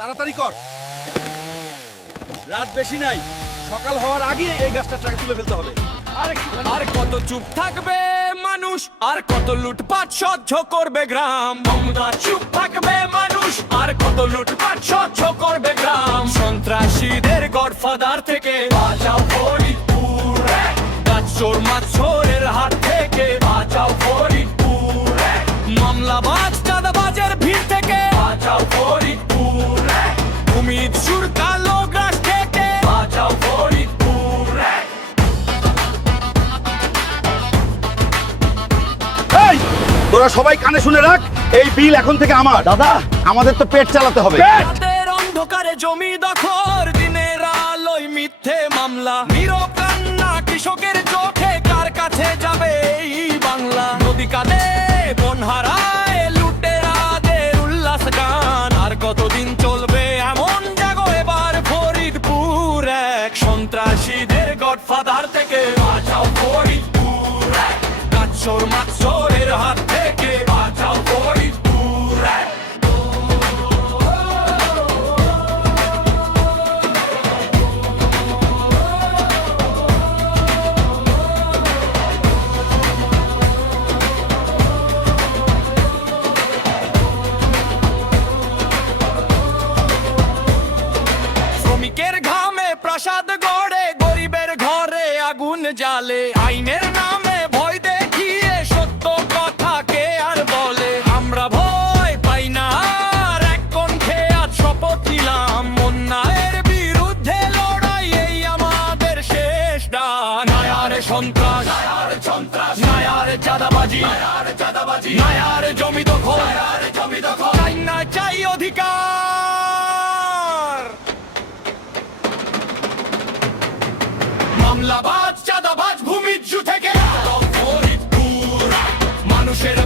তাড়াতাড়ি কর, রাত বেশি নাই, সকাল হওয়ার আগে এই গাছটা ট্রাকে তুলে ফেলতে হবে। আর কত চুপ থাকবে মানুষ, আর কত লুটপাট সহ্য করবে গ্রাম। মমতা চুপ থাকবে মানুষ, আর কত লুটপাট সহ্য করবে গ্রাম। সন্ত্রাসীদের গডফাদার থেকে বাঁচাও ফরিদপুর, গাছচোর মাছচোরের হাত থেকে বাঁচাও ফরিদপুর, মামলাবাজ চাঁদাবাজের ভিড় থেকে বাঁচাও ফরিদপুর, উমিদ সুর কালো গ্রাস থেকে বাঁচাও ফরিদপুর। এই, তোরা সবাই কানে শুনে রাখ, এই বিল এখন থেকে আমার। দাদা, আমাদের তো পেট চালাতে হবে। রাতের অন্ধকারে জমি দখল, দিনের আলোয় মিথ্যে মামলা, নীরব কান্না কৃষকের চোখে, কার কাছে যাবে এই বাংলা? নদী কাঁদে বন হারায় লুটেরাদের উল্লাস গান। আর কতদিন চলবে এমন? জাগো এবার ফরিদপুর এক, সন্ত্রাসীদের গডফাদার থেকে বাঁচাও ফরিদপুর এক, গাছচোর মাছচোরের হাত থেকে বাঁচাও ফরিদপুর এক। শ্রমিকের ঘামে প্রাসাদ গড়ে, গরিবের ঘরে আগুন জ্বালে, আইনের নামে ভয় দেখিয়ে সত্য কথাকে আর বলে। আমরা ভয় পাই না আর, এক কণ্ঠে আজ শপথ নিলাম, অন্যায়ের বিরুদ্ধে লড়াই এই আমাদের শেষ ডাক। নায়ারে সন্ত্রাস, নায়ারে চাঁদাবাজি, নায়ারে জমি দখল, চাই না চাই অধিকার। মামলাবাজ চাঁদাবাজ ভূমিজ্জু থেকে ফরিদপুর, মানুষের